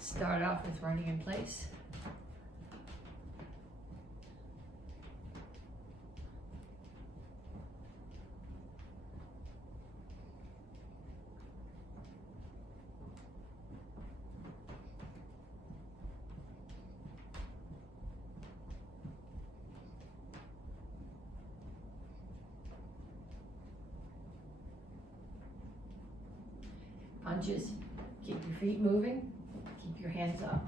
Start off with running in place. Punches, keep your feet moving, keep your hands up.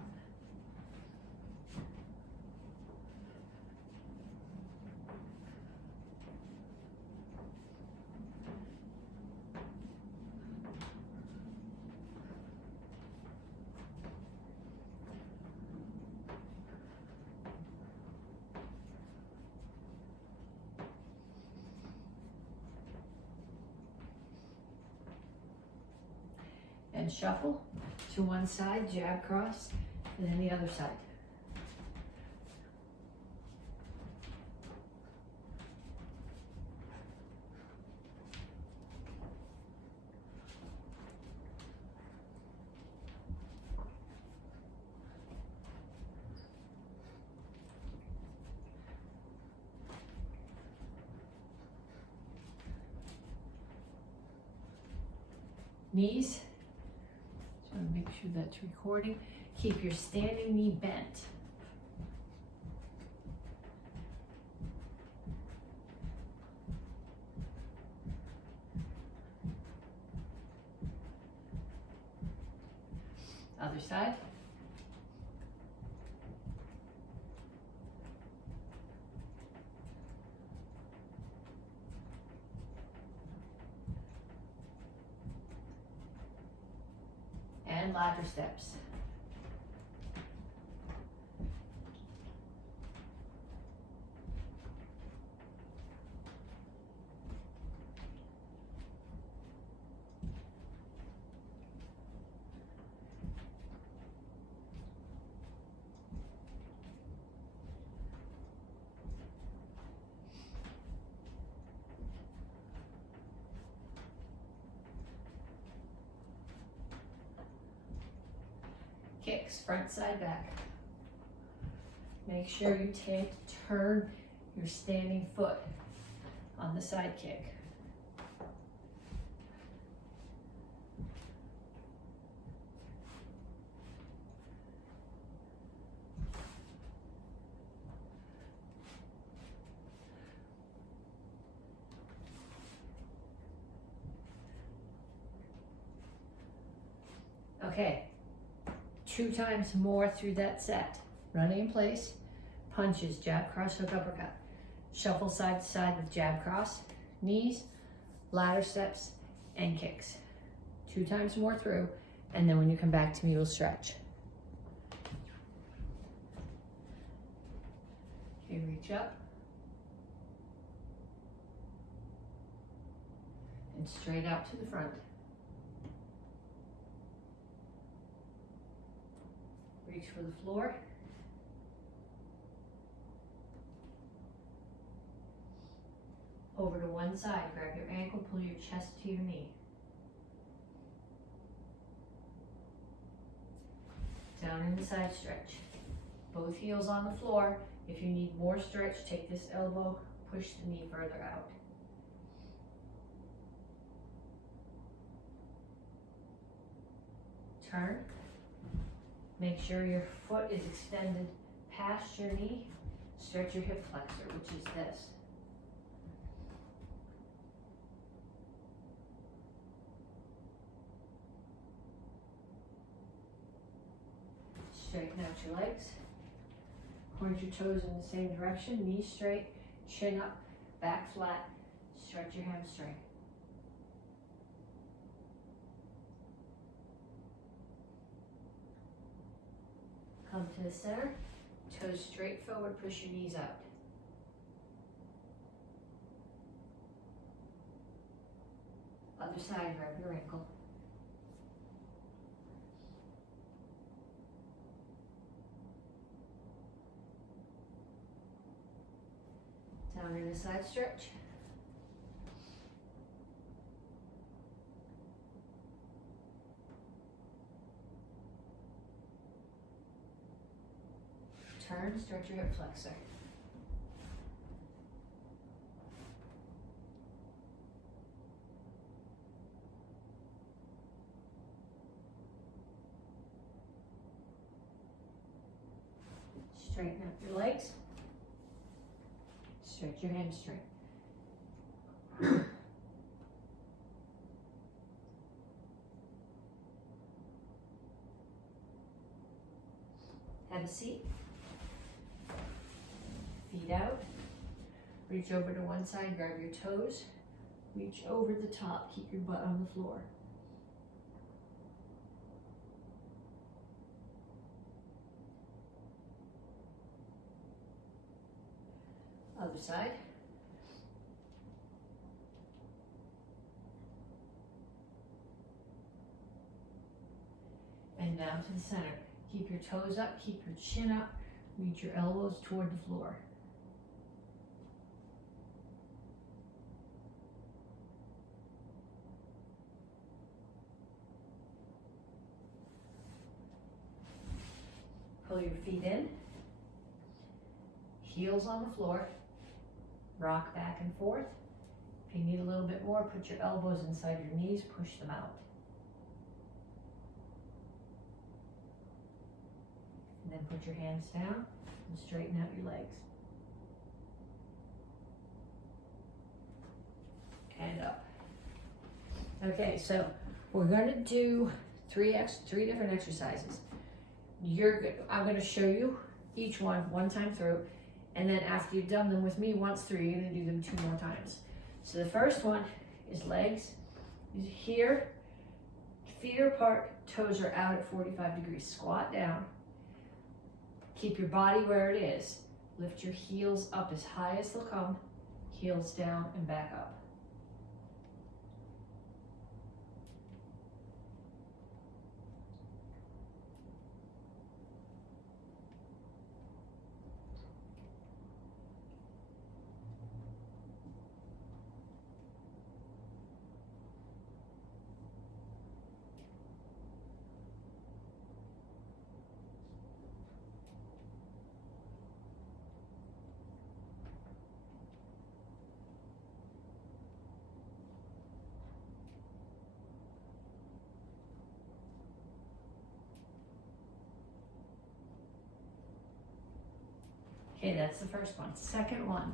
And shuffle to one side, jab cross, and then the other side. Knees. So make sure that's recording. Keep your standing knee bent. Other side. And ladder steps. Kicks, front, side, back. Make sure you turn your standing foot on the side kick. Okay. 2 times more through that set. Running in place, punches, jab, cross, hook, uppercut. Shuffle side to side with jab, cross, knees, ladder steps, and kicks. 2 times more through, and then when you come back to me, we'll stretch. Okay, reach up. And straight out to the front. Reach for the floor. Over to one side, grab your ankle, pull your chest to your knee. Down in the side stretch. Both heels on the floor. If you need more stretch, take this elbow, push the knee further out. Turn. Make sure your foot is extended past your knee. Stretch your hip flexor, which is this. Straighten out your legs. Point your toes in the same direction. Knees straight, chin up, back flat. Stretch your hamstring. Come to the center, toes straight forward, push your knees out. Other side, grab your ankle. Down in a side stretch. turn, stretch your hip flexor. Straighten up your legs. Stretch your hamstring. Have a seat. Feet out. Reach over to one side, grab your toes. Reach over the top, keep your butt on the floor. Other side. And down to the center. Keep your toes up, keep your chin up, reach your elbows toward the floor. Pull your feet in, heels on the floor, rock back and forth. If you need a little bit more, put your elbows inside your knees, push them out. And then put your hands down and straighten out your legs. And up. Okay, so we're gonna do three different exercises. I'm gonna show you each one time through, and then after you've done them with me once through, you're gonna do them 2 more times. So the first one is legs. Here, feet are apart, toes are out at 45 degrees. Squat down. Keep your body where it is. Lift your heels up as high as they'll come, heels down and back up. Okay, that's the first one. Second one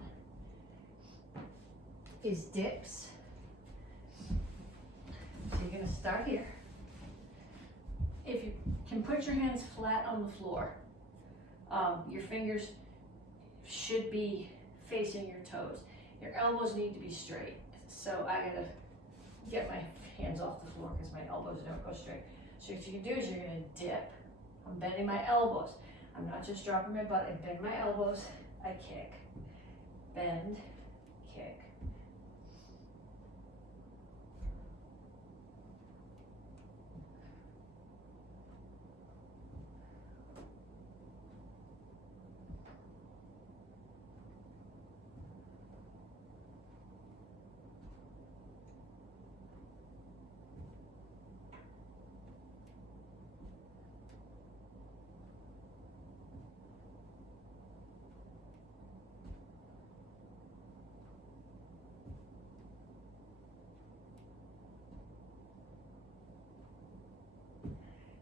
is dips. So you're gonna start here. If you can put your hands flat on the floor, your fingers should be facing your toes. Your elbows need to be straight. So I gotta get my hands off the floor because my elbows don't go straight. So what you can do is you're gonna dip. I'm bending my elbows. I'm not just dropping my butt, I bend my elbows, I kick. Bend, kick.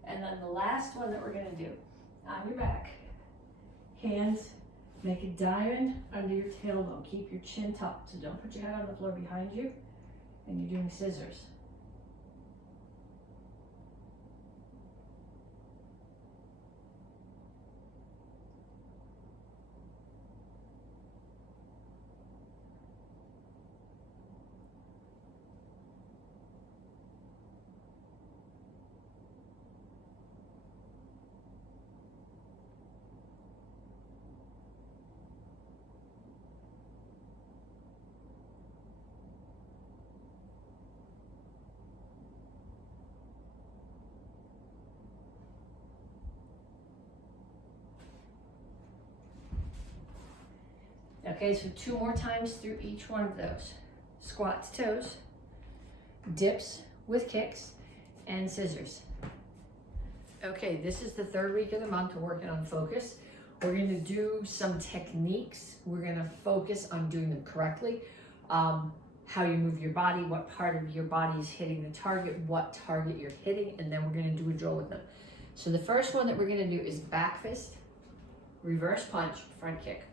And then the last one that we're gonna do, on your back, hands, make a diamond under your tailbone. Keep your chin tucked, so don't put your head on the floor behind you, and you're doing scissors. Okay, so 2 more times through each one of those. Squat to toes, dips with kicks, and scissors. Okay, this is the 3rd week of the month. We're working on focus. We're going to do some techniques. We're going to focus on doing them correctly. How you move your body, what part of your body is hitting the target, what target you're hitting, and then we're going to do a drill with them. So the first one that we're going to do is back fist, reverse punch, front kick.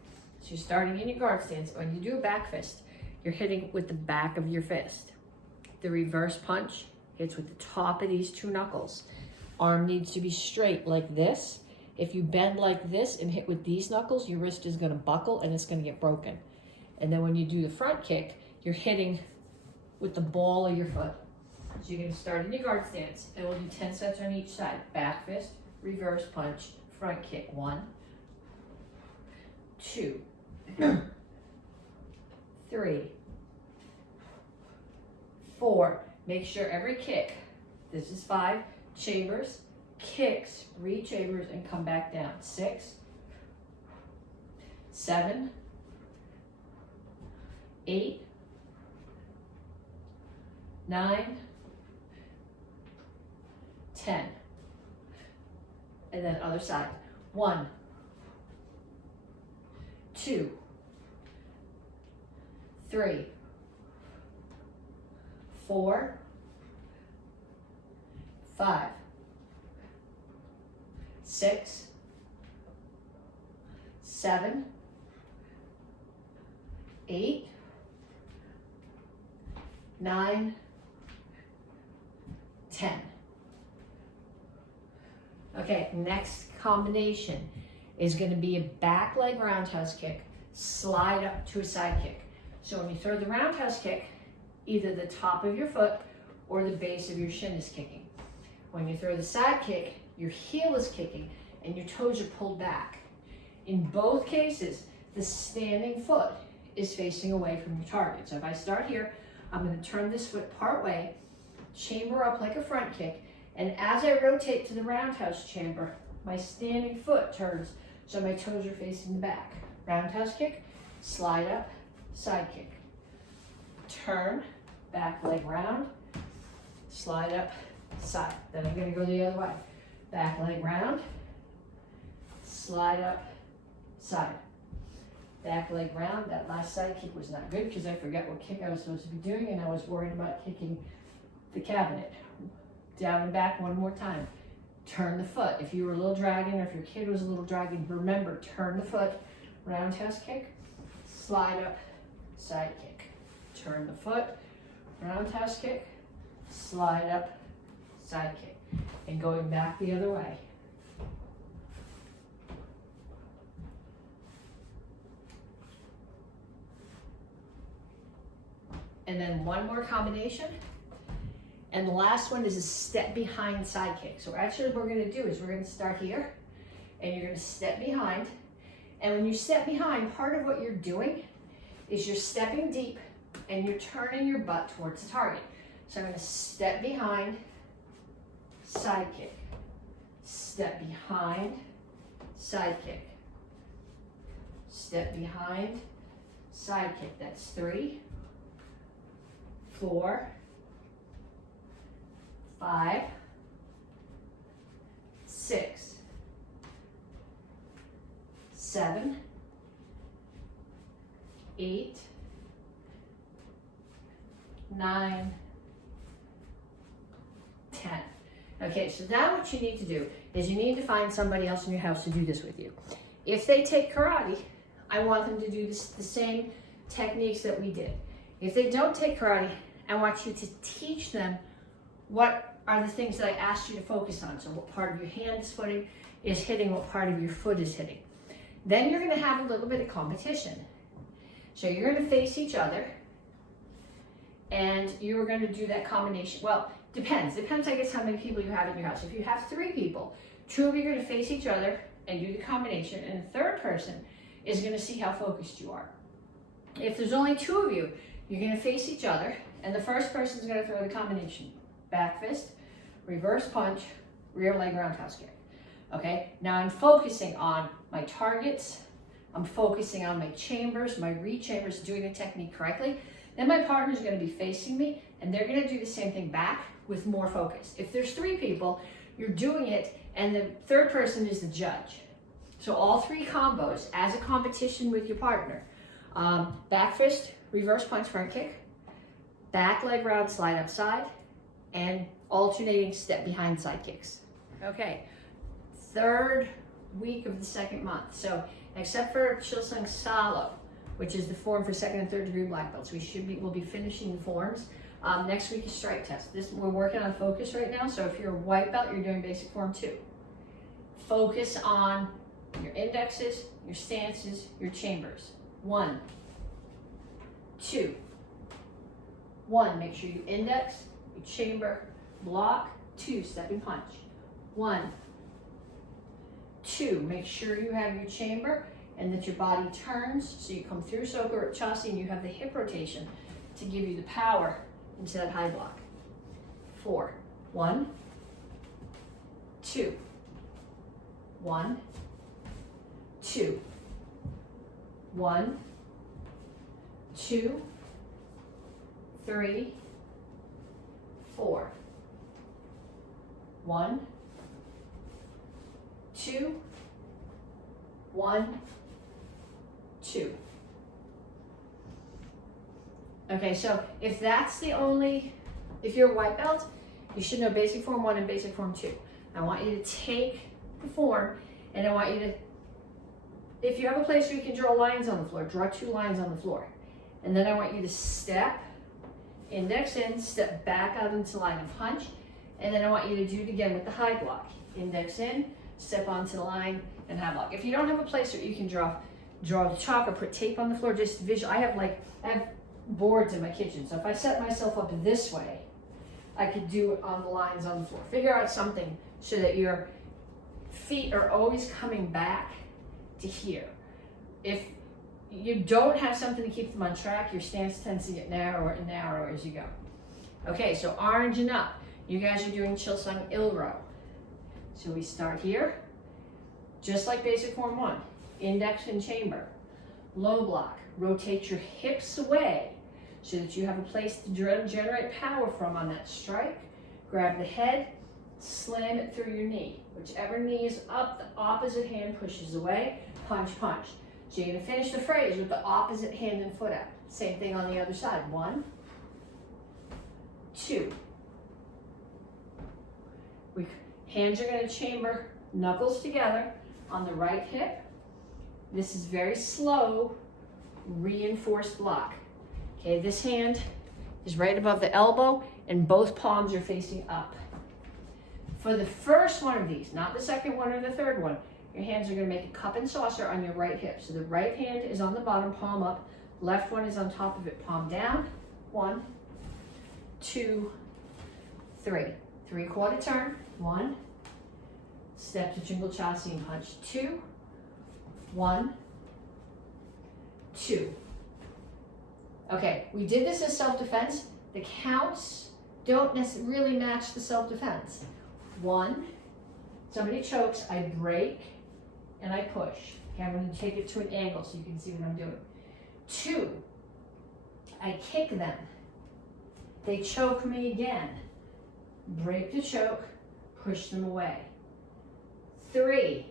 So you're starting in your guard stance. When you do a back fist, you're hitting with the back of your fist. The reverse punch hits with the top of these two knuckles. Arm needs to be straight like this. If you bend like this and hit with these knuckles, your wrist is going to buckle and it's going to get broken. And then when you do the front kick, you're hitting with the ball of your foot. So you're going to start in your guard stance, and we'll do 10 sets on each side. Back fist, reverse punch, front kick. 1, 2, 3, 4. Make sure every kick, this is 5, chambers, kicks, re-chambers, and come back down. 6, 7, 8, 9, 10. And then other side. 1, 2, 3, 4, 5, 6, 7, 8, 9, 10. Okay, next combination is going to be a back leg roundhouse kick, slide up to a side kick. So when you throw the roundhouse kick, either the top of your foot or the base of your shin is kicking. When you throw the side kick, your heel is kicking and your toes are pulled back. In both cases, the standing foot is facing away from your target. So if I start here, I'm going to turn this foot part way, chamber up like a front kick, and as I rotate to the roundhouse chamber, my standing foot turns so my toes are facing the back. Roundhouse kick, slide up, side kick. Turn, back leg round, slide up, side. Then I'm going to go the other way. Back leg round, slide up, side. Back leg round. That last side kick was not good because I forgot what kick I was supposed to be doing and I was worried about kicking the cabinet. Down and back one more time. Turn the foot. If you were a little dragging or if your kid was a little dragging, remember, turn the foot. Roundhouse kick, slide up, side kick. Turn the foot, roundhouse kick, slide up, side kick. And going back the other way. And then one more combination. And the last one is a step behind side kick. So actually what we're going to do is we're going to start here and you're going to step behind. And when you step behind, part of what you're doing is you're stepping deep and you're turning your butt towards the target. So I'm going to step behind, side kick. Step behind, side kick. Step behind, side kick. That's 3, 4, 5, 6, 7, 8, 9, 10. Okay, so now what you need to do is you need to find somebody else in your house to do this with you. If they take karate, I want them to do the same techniques that we did. If they don't take karate, I want you to teach them what are the things that I asked you to focus on. So what part of your hand is hitting, what part of your foot is hitting. Then you're going to have a little bit of competition. So you're going to face each other and you're going to do that combination. Well, depends, I guess, how many people you have in your house. If you have 3 people, 2 of you are going to face each other and do the combination, and the third person is going to see how focused you are. If there's only 2 of you, you're going to face each other, and the first person is going to throw the combination. Back fist, reverse punch, rear leg roundhouse kick. Okay, now I'm focusing on my targets, I'm focusing on my chambers, my re-chambers, doing the technique correctly. Then my partner is going to be facing me, and they're going to do the same thing back with more focus. If there's 3 people, you're doing it, and the third person is the judge. So all 3 combos as a competition with your partner. Back fist, reverse punch, front kick, back leg round, slide up side, and alternating step behind side kicks. Okay, 3rd week of the 2nd month. So except for Chilsung Salo, which is the form for 2nd and 3rd degree black belts, we'll be finishing the forms. Next week is strike test. We're working on focus right now. So if you're a white belt, you're doing basic form 2. Focus on your indexes, your stances, your chambers. 1, 2. 1, make sure you index, you chamber, block. 2, stepping punch. 1, 2, make sure you have your chamber and that your body turns so you come through Soka or Chasi and you have the hip rotation to give you the power into that high block. 4, 1, 2, 1, 2, 1, 2, 3, 4, 1, 2, 1, 2. Okay, so if you're a white belt, you should know basic form 1 and basic form 2. I want you to take the form and I want you to, if you have a place where you can draw lines on the floor, draw 2 lines on the floor. And then I want you to step, index in, step back out into line and punch. And then I want you to do it again with the high block. Index in, step onto the line and high block. If you don't have a place where you can draw the chalk or put tape on the floor, just visual. I have boards in my kitchen. So if I set myself up this way, I could do it on the lines on the floor. Figure out something so that your feet are always coming back to here. If you don't have something to keep them on track, your stance tends to get narrower and narrower as you go. Okay, so orange and up. You guys are doing Chilsung Il-Row. So we start here, just like basic form 1. Index and chamber. Low block. Rotate your hips away so that you have a place to generate power from on that strike. Grab the head, slam it through your knee. Whichever knee is up, the opposite hand pushes away. Punch, punch. So you're going to finish the phrase with the opposite hand and foot out. Same thing on the other side. 1, 2. Hands are going to chamber, knuckles together on the right hip. This is very slow, reinforced block. Okay, this hand is right above the elbow and both palms are facing up. For the first one of these, not the second one or the third one, your hands are going to make a cup and saucer on your right hip. So the right hand is on the bottom, palm up. Left one is on top of it, palm down. 1, 2, 3. 3/4 turn. 1. Step to jingle chassi and punch. 2. 1, 2. Okay, we did this as self-defense. The counts don't really match the self-defense. 1, somebody chokes, I break, and I push. Okay, I'm going to take it to an angle so you can see what I'm doing. 2, I kick them. They choke me again. Break the choke, push them away. 3,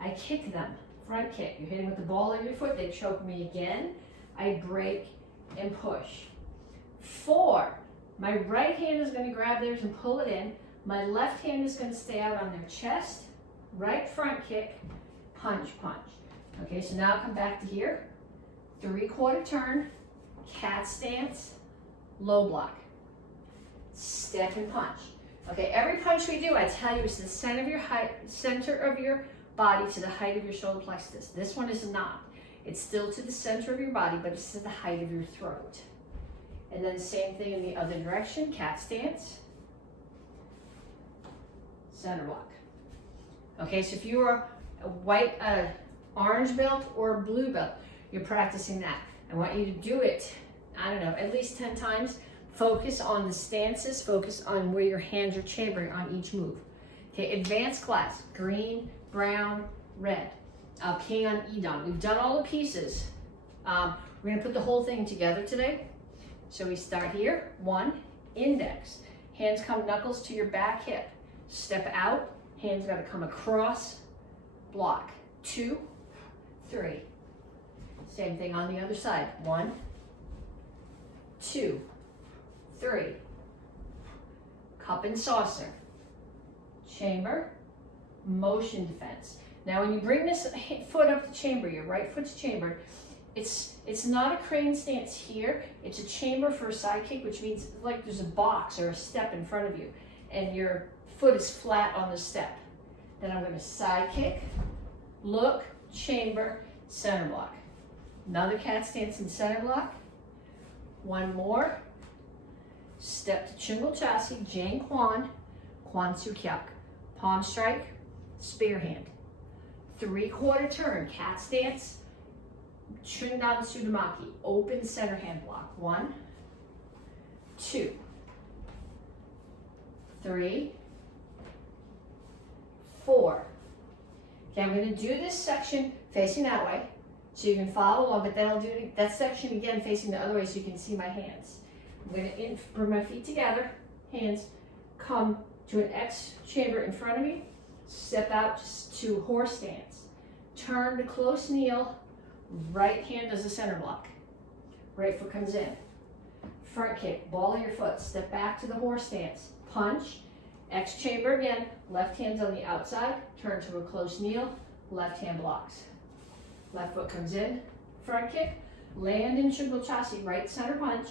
I kick them. Front kick. You're hitting with the ball of your foot. They choke me again. I break and push. 4, my right hand is going to grab theirs and pull it in. My left hand is going to stay out on their chest. Right front kick, punch, punch. Okay, so now come back to here. 3/4 turn, cat stance, low block. Step and punch. Okay, every punch we do, I tell you, is the center of your body to the height of your shoulder plexus. This one is not. It's still to the center of your body, but it's to the height of your throat. And then same thing in the other direction, cat stance, center block. Okay, so if you are a white, orange belt or a blue belt, you're practicing that. I want you to do it, I don't know, at least 10 times. Focus on the stances, focus on where your hands are chambering on each move. Okay, advanced class, green, brown, red. King on Idon. We've done all the pieces. We're gonna put the whole thing together today. So we start here, 1, index. Hands come knuckles to your back hip. Step out, hands gotta come across block. 2, 3. Same thing on the other side. 1, 2, 3. Cup and saucer. Chamber, motion defense. Now when you bring this foot up the chamber, your right foot's chambered, it's not a crane stance here, it's a chamber for a side kick, which means like there's a box or a step in front of you, and your foot is flat on the step. Then I'm going to side kick, look, chamber, center block. Another cat stance in center block. One more. Step to Chungal Chassi, Jane Kwan, Kwan Su Kyak. Palm strike, spear hand. 3/4 turn, cat stance, Chundan Sudamaki, open center hand block. 1, 2, 3, 4. Okay, I'm going to do this section facing that way so you can follow along, but then I'll do that section again facing the other way so you can see my hands. I'm going to bring my feet together, hands come to an X chamber in front of me, step out to horse stance, turn to close kneel, right hand does a center block, right foot comes in, front kick, ball of your foot, step back to the horse stance, punch, X chamber again, left hand's on the outside, turn to a close kneel, left hand blocks, left foot comes in, front kick, land in Chungal Chassi, right center punch,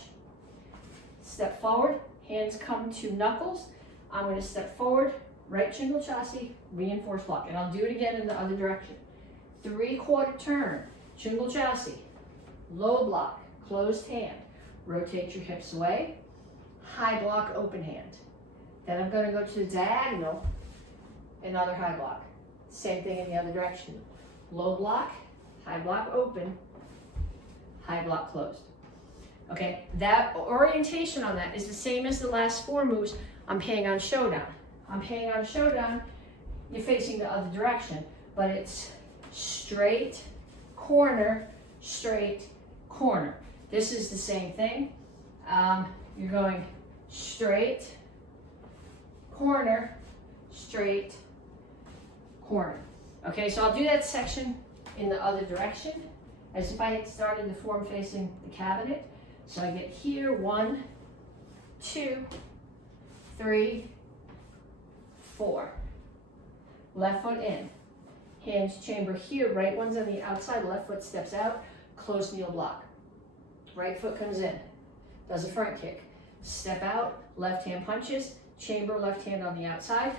step forward, hands come to knuckles, I'm going to step forward, right Chungal Chassi, reinforced block, and I'll do it again in the other direction. 3/4 turn, Chungal Chassi, low block, closed hand, rotate your hips away, high block, open hand. Then I'm going to go to the diagonal, another high block. Same thing in the other direction. Low block, high block, open, high block, closed. Okay, that orientation on that is the same as the last 4 moves I'm paying on Showdown. I'm paying on Showdown, you're facing the other direction, but it's straight, corner, straight, corner. This is the same thing. You're going straight, corner, straight, corner. Okay, so I'll do that section in the other direction as if I had started the form facing the cabinet. So I get here, 1, 2, 3, 4. Left foot in. Hands chamber here, right one's on the outside, left foot steps out, close kneel block. Right foot comes in, does a front kick. Step out, left hand punches, chamber, left hand on the outside,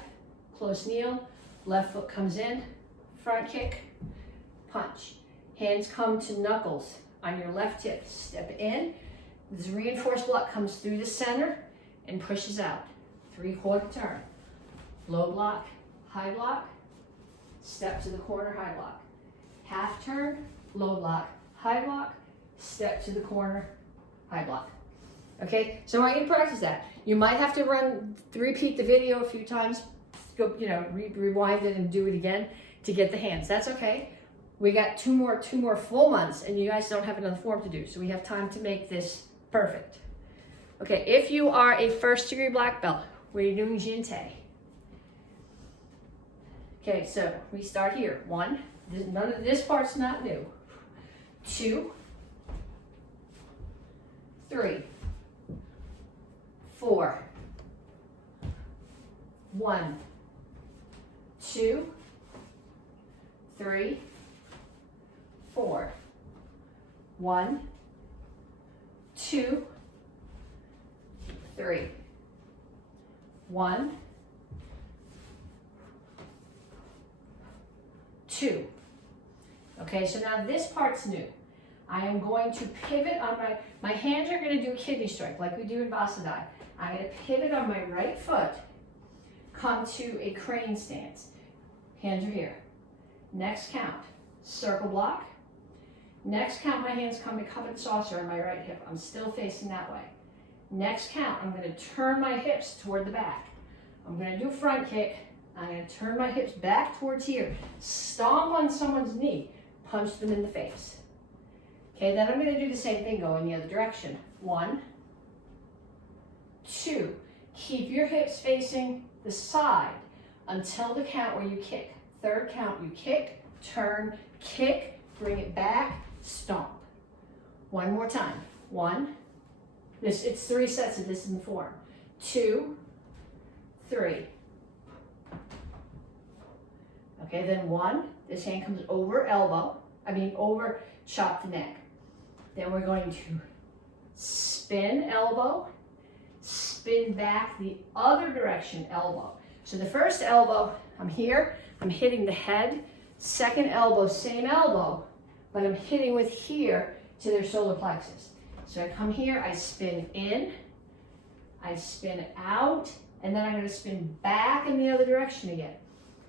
close kneel, left foot comes in, front kick, punch. Hands come to knuckles on your left hip, step in. This reinforced block comes through the center and pushes out. 3/4 turn. Low block, high block, step to the corner, high block. Half turn, low block, high block, step to the corner, high block. Okay, so I want you to practice that. You might have to repeat the video a few times, go, rewind it and do it again to get the hands. That's okay. We got two more full months and you guys don't have another form to do, so we have time to make this perfect. Okay, if you are a 1st degree black belt, we're doing Jinte. Okay, so we start here. 1, none of this part's not new. 2, 3, 4. 1, 2, 3, 4. 1, 2, 3. 1, 2. Okay, so now this part's new. I am going to pivot on my hands are going to do a kidney strike like we do in Basadai. I'm going to pivot on my right foot, come to a crane stance. Hands are here. Next count, circle block. Next count, my hands come to cup and saucer on my right hip. I'm still facing that way. Next count, I'm going to turn my hips toward the back. I'm going to do front kick. I'm going to turn my hips back towards here. Stomp on someone's knee. Punch them in the face. Okay, then I'm going to do the same thing, go in the other direction. 1, 2. Keep your hips facing the side until the count where you kick. third count, you kick, turn, kick, bring it back, stomp. One more time. 1, it's 3 sets of this in the form. 2, 3. Okay, then 1, this hand comes over over chop the neck. Then we're going to spin elbow, spin back the other direction elbow. So the first elbow, I'm here, I'm hitting the head. Second elbow, same elbow, but I'm hitting with here to their solar plexus. So I come here, I spin in, I spin out, and then I'm going to spin back in the other direction again.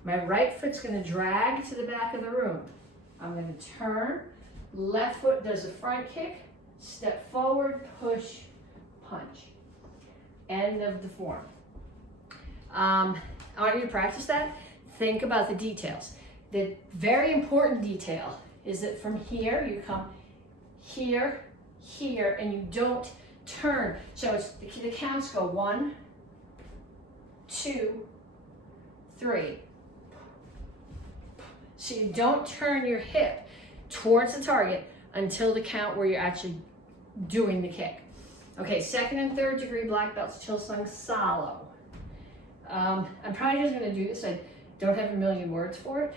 My right foot's going to drag to the back of the room. I'm going to turn, left foot does a front kick, step forward, push, punch. End of the form. I want you to practice that. Think about the details. The very important detail is that from here, you come here, here, and you don't turn. So it's, the counts go 1, 2, 3. So you don't turn your hip towards the target until the count where you're actually doing the kick. Okay, 2nd and 3rd degree black belts, Chilsung Salo. I'm probably just going to do this. I don't have a million words for it.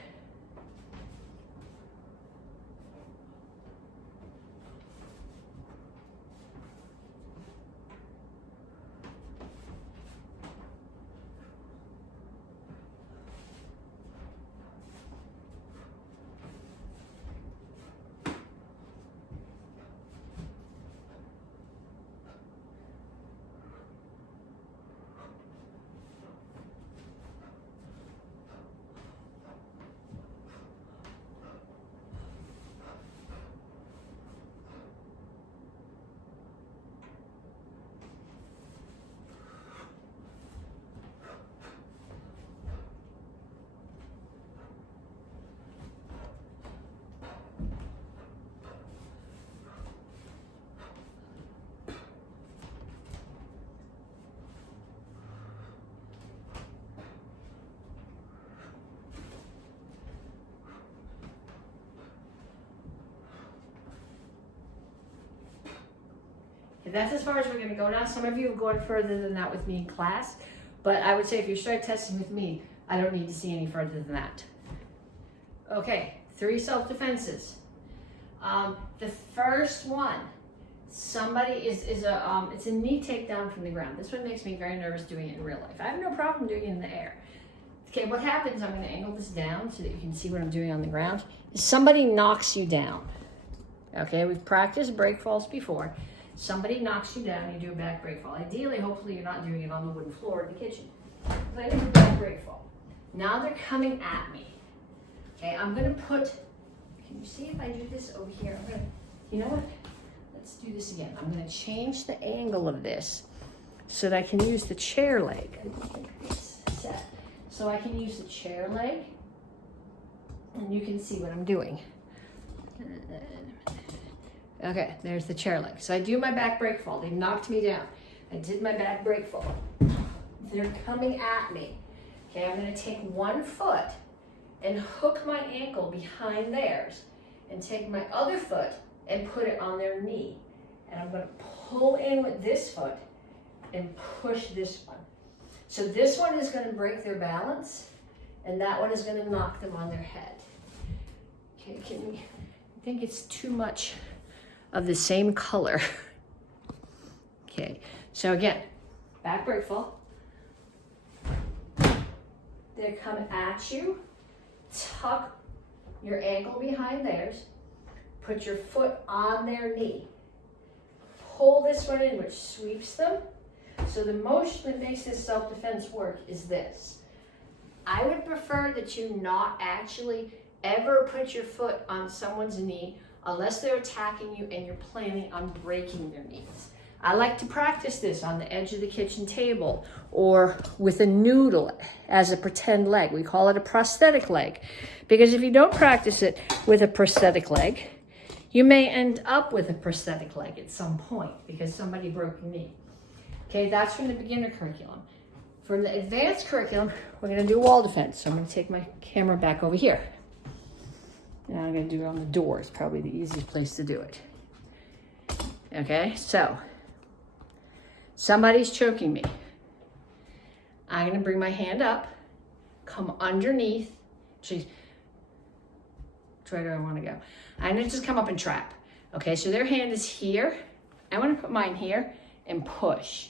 That's as far as we're going to go now. Some of you have gone further than that with me in class, but I would say if you start testing with me, I don't need to see any further than that. Okay, 3 self-defenses. The first one, somebody it's a knee takedown from the ground. This one makes me very nervous doing it in real life. I have no problem doing it in the air. Okay, what happens, I'm going to angle this down so that you can see what I'm doing on the ground, is somebody knocks you down. Okay, we've practiced break falls before. Somebody knocks you down, you do a back break fall. Ideally, hopefully you're not doing it on the wooden floor in the kitchen. But I do a back break fall. Now they're coming at me. Okay, I'm gonna put, can you see if I do this over here? I'm gonna, you know what? Let's do this again. I'm gonna change the angle of this so that I can use the chair leg. I think it's set. So I can use the chair leg and you can see what I'm doing. Okay, there's the chair leg. So I do my back break fall. They knocked me down. I did my back break fall. They're coming at me. Okay, I'm going to take one foot and hook my ankle behind theirs and take my other foot and put it on their knee. And I'm going to pull in with this foot and push this one. So this one is going to break their balance and that one is going to knock them on their head. Okay, I think it's too much of the same color. Okay, so again, back break fall. They're coming at you. Tuck your ankle behind theirs. Put your foot on their knee. Pull this one in, which sweeps them. So the motion that makes this self-defense work is this. I would prefer that you not actually ever put your foot on someone's knee unless they're attacking you and you're planning on breaking their knees. I like to practice this on the edge of the kitchen table or with a noodle as a pretend leg. We call it a prosthetic leg. Because if you don't practice it with a prosthetic leg, you may end up with a prosthetic leg at some point because somebody broke your knee. Okay, that's from the beginner curriculum. For the advanced curriculum, we're gonna do wall defense. So I'm gonna take my camera back over here. Now I'm gonna do it on the door. It's probably the easiest place to do it. Okay, so somebody's choking me. I'm gonna bring my hand up, come underneath. Geez, where do I wanna go? I'm gonna just come up and trap. Okay, so their hand is here. I wanna put mine here and push,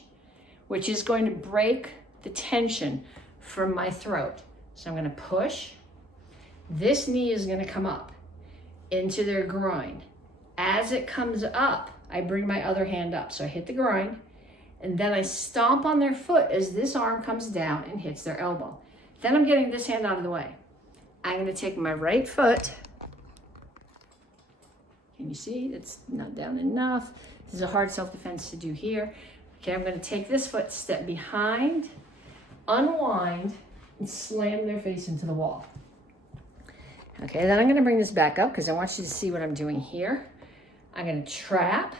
which is going to break the tension from my throat. So I'm gonna push. This knee is gonna come up into their groin. As it comes up, I bring my other hand up. So I hit the groin, and then I stomp on their foot as this arm comes down and hits their elbow. Then I'm getting this hand out of the way. I'm gonna take my right foot. Can you see? It's not down enough. This is a hard self-defense to do here. Okay, I'm gonna take this foot, step behind, unwind, and slam their face into the wall. Okay, then I'm gonna bring this back up because I want you to see what I'm doing here. I'm gonna trap,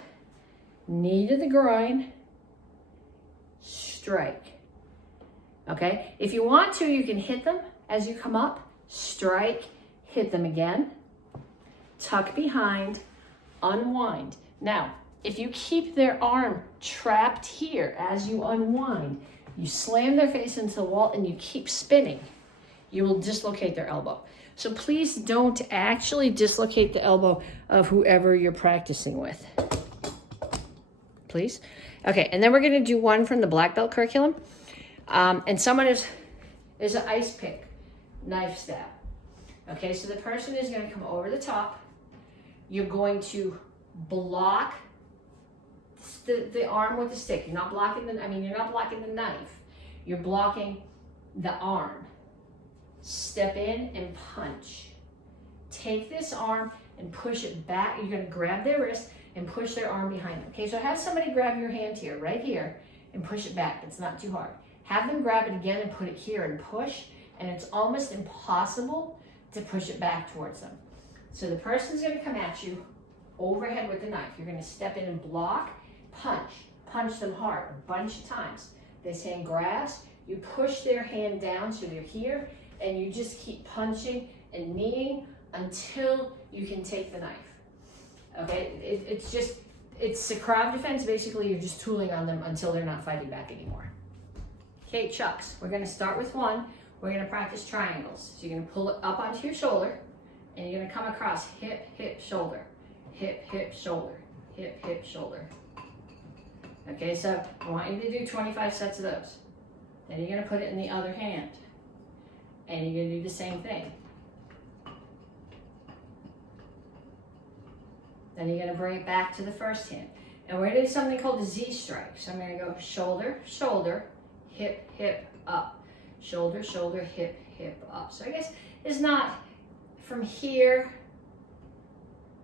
knee to the groin, strike. Okay, if you want to, you can hit them as you come up, strike, hit them again, tuck behind, unwind. Now, if you keep their arm trapped here as you unwind, you slam their face into the wall and you keep spinning, you will dislocate their elbow. So please don't actually dislocate the elbow of whoever you're practicing with. Please. Okay, and then we're gonna do one from the black belt curriculum. And someone is an ice pick, knife stab. Okay, so the person is gonna come over the top. You're going to block the arm with the stick. You're not blocking you're not blocking the knife. You're blocking the arm. Step in and punch. Take this arm and push it back. You're gonna grab their wrist and push their arm behind them. Okay, so have somebody grab your hand here, right here, and push it back. It's not too hard. Have them grab it again and put it here and push, and it's almost impossible to push it back towards them. So the person's gonna come at you overhead with the knife. You're gonna step in and block, punch them hard a bunch of times. This hand grabs, you push their hand down so they're here, and you just keep punching and kneeing until you can take the knife. Okay, it's a crowd defense. Basically, you're just tooling on them until they're not fighting back anymore. Okay, chucks. We're gonna start with one. We're gonna practice triangles. So you're gonna pull it up onto your shoulder, and you're gonna come across hip, hip, shoulder, hip, hip, shoulder, hip, hip, shoulder. Okay, so I want you to do 25 sets of those. Then you're gonna put it in the other hand, and you're gonna do the same thing. Then you're gonna bring it back to the first hand. And we're gonna do something called a Z strike. So I'm gonna go shoulder, shoulder, hip, hip, up. Shoulder, shoulder, hip, hip, up. So I guess it's not from here,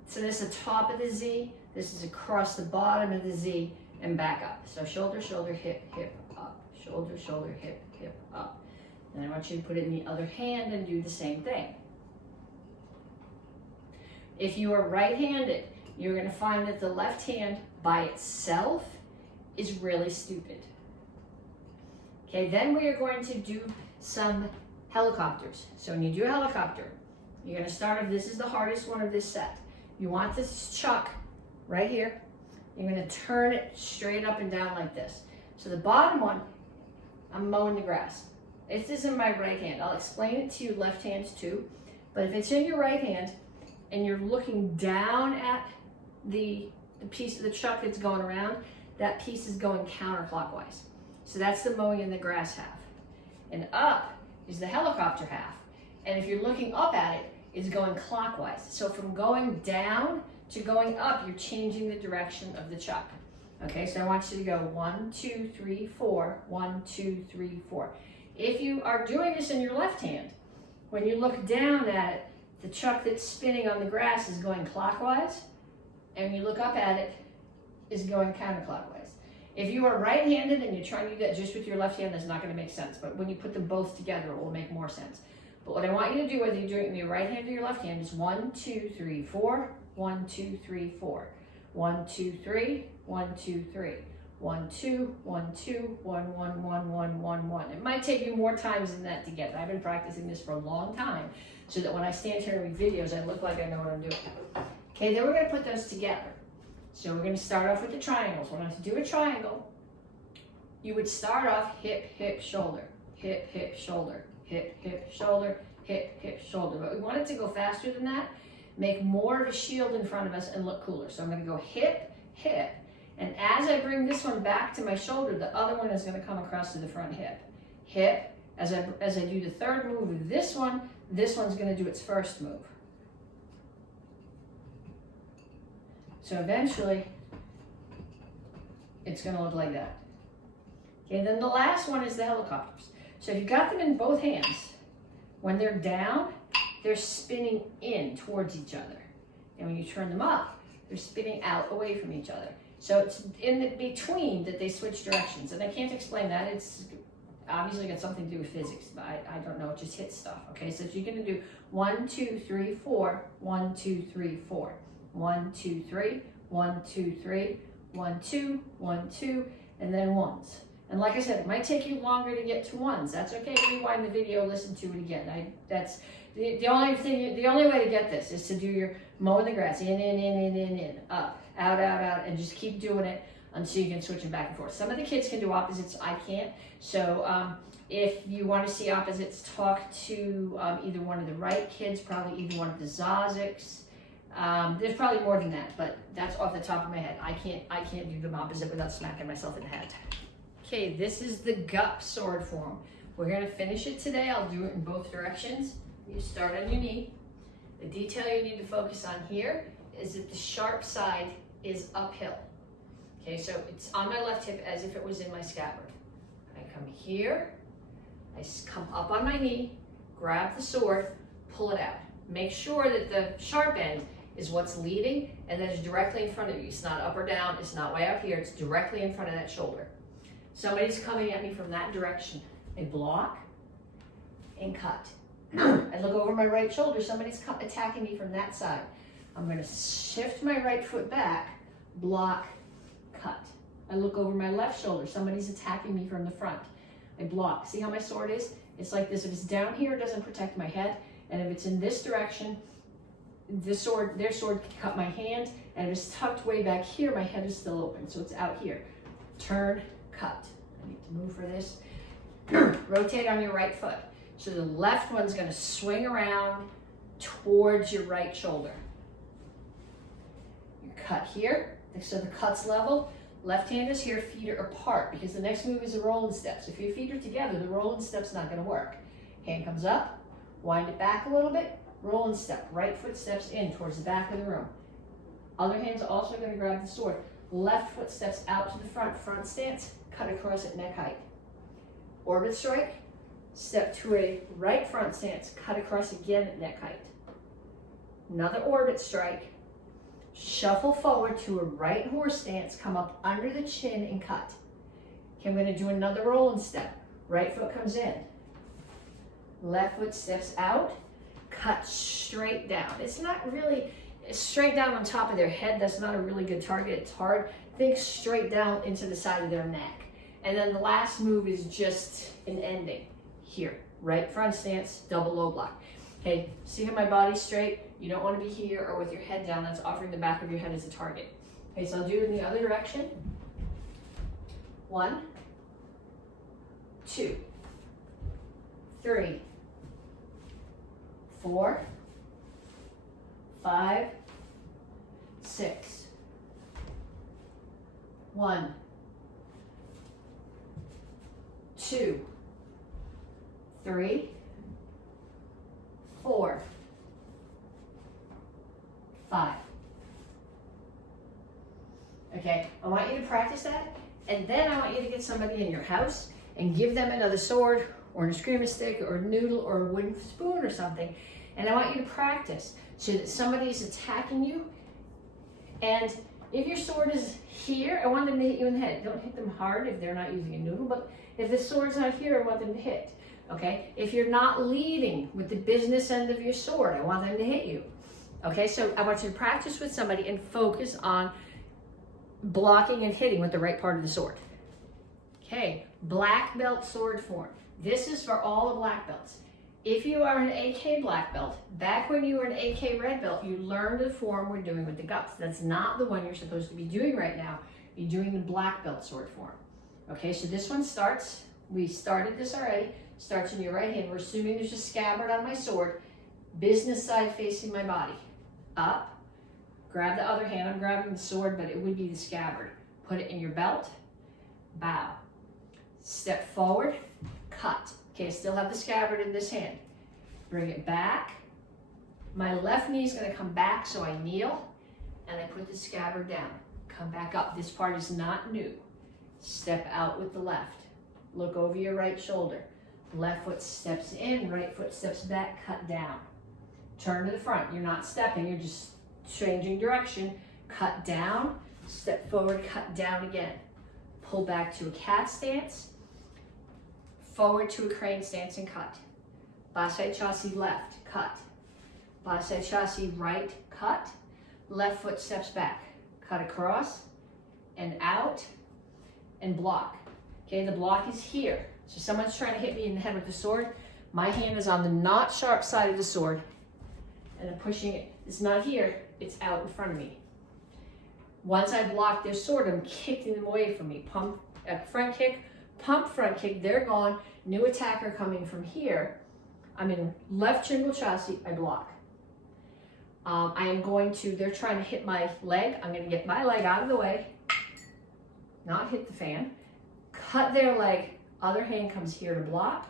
so this is the top of the Z, this is across the bottom of the Z and back up. So shoulder, shoulder, hip, hip, up. Shoulder, shoulder, hip, hip, up. And I want you to put it in the other hand and do the same thing. If you are right-handed, you're gonna find that the left hand by itself is really stupid. Okay, then we are going to do some helicopters. So when you do a helicopter, you're gonna start, this is the hardest one of this set. You want this chuck right here. You're gonna turn it straight up and down like this. So the bottom one, I'm mowing the grass. This is in my right hand. I'll explain it to you left hands too. But if it's in your right hand and you're looking down at the piece of the chuck that's going around, that piece is going counterclockwise. So that's the mowing in the grass half. And up is the helicopter half. And if you're looking up at it, it's going clockwise. So from going down to going up, you're changing the direction of the chuck. Okay, so I want you to go 1, 2, 3, 4, 1, 2, 3, 4. If you are doing this in your left hand, when you look down at it, the chuck that's spinning on the grass is going clockwise, and when you look up at it, is going counterclockwise. If you are right-handed and you're trying to do that just with your left hand, that's not going to make sense. But when you put them both together, it will make more sense. But what I want you to do, whether you're doing it with your right hand or your left hand, is 1, 2, 3, 4, 1, 2, 3, 4, 1, 2, 3, 1, 2, 3, 1, 2, 1, 2, 1, 1, 1, 1, 1, 1. It might take you more times than that to get it. I've been practicing this for a long time so that when I stand here and make videos, I look like I know what I'm doing. Okay, then we're going to put those together. So we're going to start off with the triangles. We're going to do a triangle. You would start off hip, hip, shoulder, hip, hip, shoulder, hip, hip, shoulder, hip, hip, shoulder. But we want it to go faster than that. Make more of a shield in front of us and look cooler. So I'm going to go hip, hip. And as I bring this one back to my shoulder, the other one is going to come across to the front hip. Hip. As I do the third move of this one's going to do its first move. So eventually, it's going to look like that. Okay, then the last one is the helicopters. So if you got them in both hands, when they're down, they're spinning in towards each other. And when you turn them up, they're spinning out away from each other. So it's in the between that they switch directions. And I can't explain that. It's obviously got something to do with physics, but I don't know. It just hits stuff. Okay, so if you're going to do 1, 2, 3, 4, 1, 2, 3, 4. 1, 2, 3, 1, 2, 3, 1, 2, 1, 2, and then ones. And like I said, it might take you longer to get to ones. That's okay. Rewind the video, listen to it again. That's the only way to get this is to do your mowing the grass, in, up, out, and just keep doing it until you can switch them back and forth. Some of the kids can do opposites. I can't. So if you want to see opposites, talk to either one of the right kids, probably either one of the Zaziks. There's probably more than that, but that's off the top of my head. I can't do them opposite without smacking myself in the head. Okay, this is the gup sword form. We're gonna finish it today. I'll do it in both directions. You start on your knee. The detail you need to focus on here is that the sharp side is uphill. Okay, so it's on my left hip as if it was in my scabbard. I come here, I come up on my knee, grab the sword, pull it out. Make sure that the sharp end is what's leading and that it's directly in front of you. It's not up or down, it's not way up here, it's directly in front of that shoulder. Somebody's coming at me from that direction. I block and cut. I look over my right shoulder, somebody's attacking me from that side. I'm going to shift my right foot back, block, cut. I look over my left shoulder, somebody's attacking me from the front. I block. See how my sword is? It's like this. If it's down here, it doesn't protect my head. And if it's in this direction, their sword can cut my hand. And if it's tucked way back here, my head is still open. So it's out here. Turn, cut. I need to move for this. Rotate on your right foot. So the left one's going to swing around towards your right shoulder. You cut here. So the cut's level. Left hand is here, feet are apart because the next move is a rolling step. So if your feet are together, the rolling step's not going to work. Hand comes up, wind it back a little bit, rolling step. Right foot steps in towards the back of the room. Other hand's also going to grab the sword. Left foot steps out to the front, front stance, cut across at neck height. Orbit strike, step to a right front stance, cut across again at neck height. Another orbit strike. Shuffle forward to a right horse stance, come up under the chin and cut. Okay, I'm going to do another rolling step. Right foot comes in. Left foot steps out, cut straight down. It's not really straight down on top of their head. That's not a really good target. It's hard. Think straight down into the side of their neck. And then the last move is just an ending. Here, right front stance, double low block. Okay, see how my body's straight? You don't want to be here or with your head down. That's offering the back of your head as a target. Okay, so I'll do it in the other direction. 1, 2, 3, 4, 5, 6. 1, 2, 3, 4, 5. Okay, I want you to practice that, and then I want you to get somebody in your house and give them another sword or an eskrima stick or a noodle or a wooden spoon or something, and I want you to practice so that somebody's attacking you, and if your sword is here, I want them to hit you in the head. Don't hit them hard if they're not using a noodle, but if the sword's not here, I want them to hit. Okay, if you're not leading with the business end of your sword, I want them to hit you. Okay, so I want you to practice with somebody and focus on blocking and hitting with the right part of the sword. Okay, black belt sword form. This is for all the black belts. If you are an AK black belt, back when you were an AK red belt, you learned the form we're doing with the guts. That's not the one you're supposed to be doing right now. You're doing the black belt sword form. Okay, so this one starts, we started this already, starts in your right hand. We're assuming there's a scabbard on my sword, business side facing my body. Up, grab the other hand, I'm grabbing the sword, but it would be the scabbard. Put it in your belt, bow. Step forward, cut. Okay, I still have the scabbard in this hand. Bring it back. My left knee is going to come back, so I kneel, and I put the scabbard down. Come back up. This part is not new. Step out with the left. Look over your right shoulder. Left foot steps in, right foot steps back, cut down. Turn to the front. You're not stepping, you're just changing direction. Cut down, step forward, cut down again. Pull back to a cat stance. Forward to a crane stance and cut. Basai chassis left, cut. Basai chassis right, cut. Left foot steps back. Cut across and out and block. Okay, the block is here. So someone's trying to hit me in the head with the sword. My hand is on the not sharp side of the sword and I'm pushing it. It's not here, it's out in front of me. Once I've blocked their sword, I'm kicking them away from me. Pump, front kick, pump, front kick, they're gone. New attacker coming from here. I'm in left shingle chassis, I block. I am going to, they're trying to hit my leg. I'm going to get my leg out of the way, not hit the fan. Cut their leg, other hand comes here to block.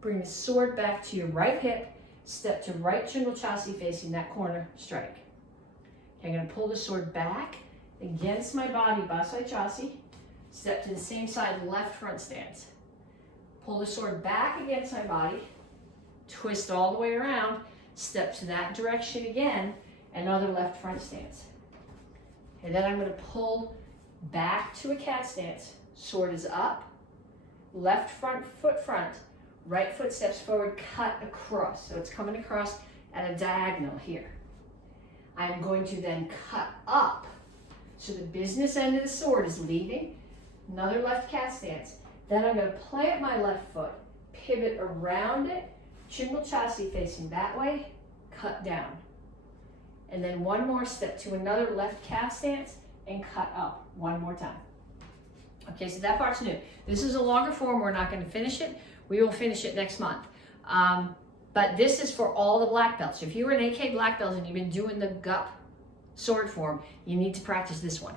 Bring the sword back to your right hip, step to right shingle chassis facing that corner, strike. Okay, I'm going to pull the sword back against my body, basai chassis. Step to the same side, left front stance. Pull the sword back against my body, twist all the way around, step to that direction again, another left front stance. And then I'm going to pull back to a cat stance. Sword is up, left front foot front, right foot steps forward, cut across. So it's coming across at a diagonal here. I'm going to then cut up. So the business end of the sword is leaving, another left cat stance. Then I'm going to plant my left foot, pivot around it, shingle chassis facing that way, cut down. And then one more step to another left calf stance and cut up one more time. Okay, so that part's new. This is a longer form. We're not going to finish it. We will finish it next month. But this is for all the black belts. If you're an AK black belt and you've been doing the gut sword form, you need to practice this one.